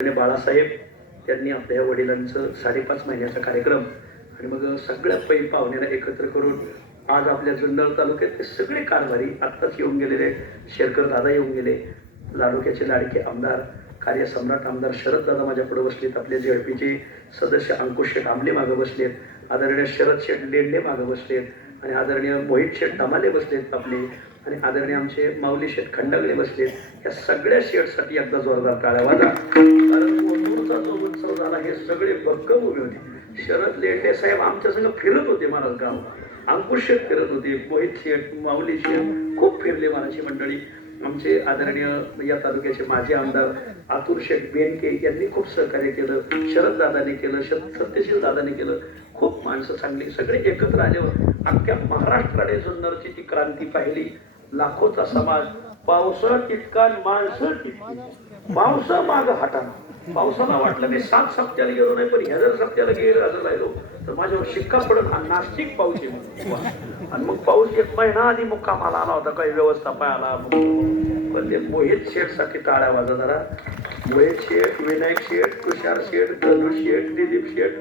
बाळासाहेब त्यांनी आपल्या वडिलांचं 5.5 महिन्याचा कार्यक्रम आणि मग सगळ्या पाहुण्यांना एकत्र करून आज आपल्या जुन्नर तालुक्यात सगळे कारभारी आत्ताच येऊन गेलेले शेरकर दादा येऊन गेले, तालुक्याचे लाडके आमदार कार्यसम्राट आमदार शरद दादा माझ्या पुढे बसलेत, आपले जेडपीचे सदस्य अंकुश शेठ आमले मागे बसलेत, आदरणीय शरद शेठ लेंडे मागे बसलेत आणि आदरणीय मोहित शेठ दमाले बसलेत आपले आणि आदरणीय आमचे माऊली शेठ खंडागळे बसलेत। या सगळ्या शेठसाठी एकदा जोरदार टाळ्या वाजा, कारण कोणूरचा जो उत्सव झाला हे सगळे भक्कम उभे होते। शरद लेंडे साहेब आमच्या संग फिरत होते महाराज गाव, अंकुश शेठ फिरत होते, मोहित शेठ माऊली शेठ खूप फिरले महाराजची मंडळी। आमचे आदरणीय या तालुक्याचे माजी आमदार आतुर शेठ बेनके यांनी खूप सहकार्य केलं, शरद दादाने केलं, सत्यशील दादाने केलं, खूप माणसं चांगली सगळे एकत्र आल्यावर अख्ख्या महाराष्ट्राने जुन्नरची ती क्रांती पाहिली। लाखोचा समाज, पावसा तितका माणसं तितकी, पावसा माग हटाना। पावसाला वाटलं मी 7 सप्त्याला गेलो नाही, पण ह्या जर सप्त्याला गेलो राहिलो तर माझ्यावर शिक्का पडत हा नास्तिक पाऊस आहे। आणि मग पाऊस 1 महिना आधी मुक्कामाला आला होता, काही व्यवस्था पाहायला, पण ते मोहित शेठ साठी टाळ्या वाजा जरा। मोहित शेठ, विनायक शेठ, तुषार शेठ, धनु शेठ, दिलीप शेठ,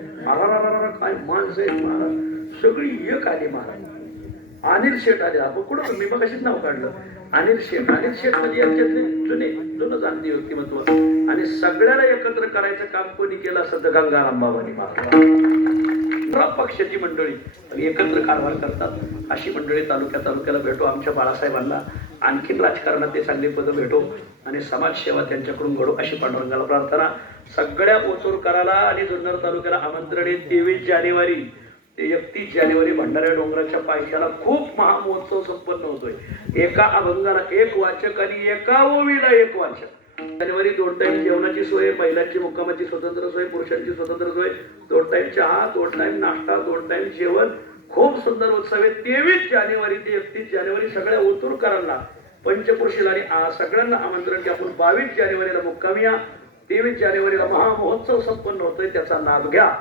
काय माणसं आहेत महाराज, सगळी एक आली महाराज। अनिल शेठ आले, आपण कुठं मी मग अशीच नाव काढलं, अनिल शेठ म्हणजे यांच्यातले जुनं जाणते व्यक्तिमत्व आणि सगळ्याला एकत्र करायचं काम कोणी केलं असं तर गंगाराम बाबांनी महाराज। पक्षाची मंडळी एकत्र कारभार करतात अशी मंडळी तालुक्याला भेटो, आमच्या बाळासाहेबांना आणखीन राजकारणात ते चांगली पदं भेटो आणि समाजसेवा त्यांच्याकडून घडो अशी पांडुरंगाला प्रार्थना। सगळ्या ओचूरकराला आणि जुन्नर तालुक्याला आमंत्रण आहे 23 जानेवारी ते 31 जानेवारी भंडारा डोंगराच्या पायथ्याला खूप महामहोत्सव संपन्न होतोय। एका अभंगाला 1 वाचक आणि एका ओवीला 1 वाचक। जानेवारी 2 टाइम जेवणाची सोय, महिलांची मुक्कामाची स्वतंत्र सोय, पुरुषांची स्वतंत्र सोय, 2 टाइम चहा, 2 टाइम नाश्ता, 2 टाइम जेवण, खूप सुंदर उत्सव आहे। 23 जानेवारी ते 31 जानेवारी सगळ्या ओतूरकरांना पंचक्रोशीला आणि सगळ्यांना आमंत्रण की आपण 22 जानेवारीला मुक्कामी या, 23 जानेवारीला महामहोत्सव संपन्न होतोय, त्याचा लाभ घ्या।